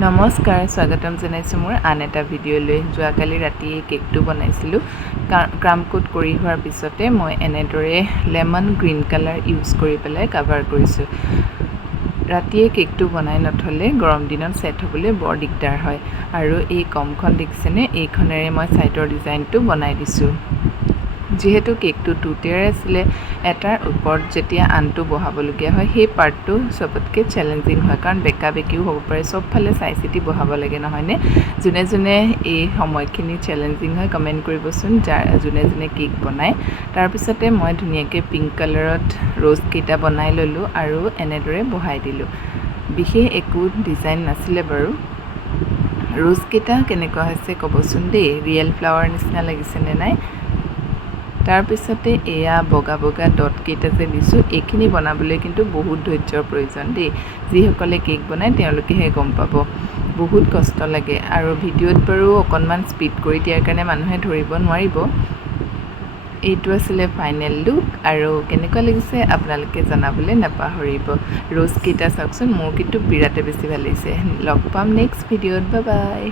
নমস্কাৰ স্বাগতম জনাইছোঁ মোৰ আন এটা ভিডিঅ'লৈ। যোৱাকালি ৰাতি কেকটো বনাইছিলোঁ। ক্ৰাম কোট কৰি হোৱাৰ পিছতে মই এনেদৰে লেমন গ্ৰীণ কালাৰ ইউজ কৰি পেলাই কাভাৰ কৰিছোঁ। ৰাতিয়ে কেকটো বনাই নথ'লে গৰম দিনত ছেট হ'বলৈ বৰ দিগদাৰ হয়। আৰু এই কমখন দেখিছেনে, এইখনেৰে মই ছাইডৰ ডিজাইনটো বনাই দিছোঁ। যিহেতু কেকটো 2 টায়াৰ আছিলে, এটাৰ ওপৰত যেতিয়া আনটো বহাবলগীয়া হয় সেই পাৰ্টটো চবতকৈ চেলেঞ্জিং হয়, কাৰণ বেকা বেকিও হ'ব পাৰে। চবফালে চাই চিতি বহাব লাগে, নহয়নে? যোনে যোনে এই সময়খিনি চেলেঞ্জিং হয় কমেণ্ট কৰিবচোন, যোনে যোনে কেক বনায়। তাৰপিছতে মই ধুনীয়াকৈ পিংক কালাৰত ৰ'জকেইটা বনাই ল'লোঁ আৰু এনেদৰে বহাই দিলোঁ। বিশেষ একো ডিজাইন নাছিলে বাৰু। ৰ'জকেইটা কেনেকুৱা হৈছে ক'বচোন দেই, ৰিয়েল ফ্লাৱাৰ নিচিনা লাগিছেনে নাই? তাৰপিছতে এয়া বগা বগা ডটকেইটা যে দিছোঁ, এইখিনি বনাবলৈ কিন্তু বহুত ধৈৰ্যৰ প্ৰয়োজন দেই। যিসকলে কেক বনায় তেওঁলোকেহে গম পাব, বহুত কষ্ট লাগে। আৰু ভিডিঅ'ত বাৰু অকণমান স্পীড কৰি দিয়াৰ কাৰণে মানুহে ধৰিব নোৱাৰিব। এইটো আছিলে ফাইনেল লুক, আৰু কেনেকুৱা লাগিছে আপোনালোকে জনাবলৈ নাপাহৰিব। ৰ'জকেইটা চাওকচোন, মোৰ কিন্তু বিৰাটেই বেছি ভাল লাগিছে। লগ পাম নেক্সট ভিডিঅ'ত, বাই বাই।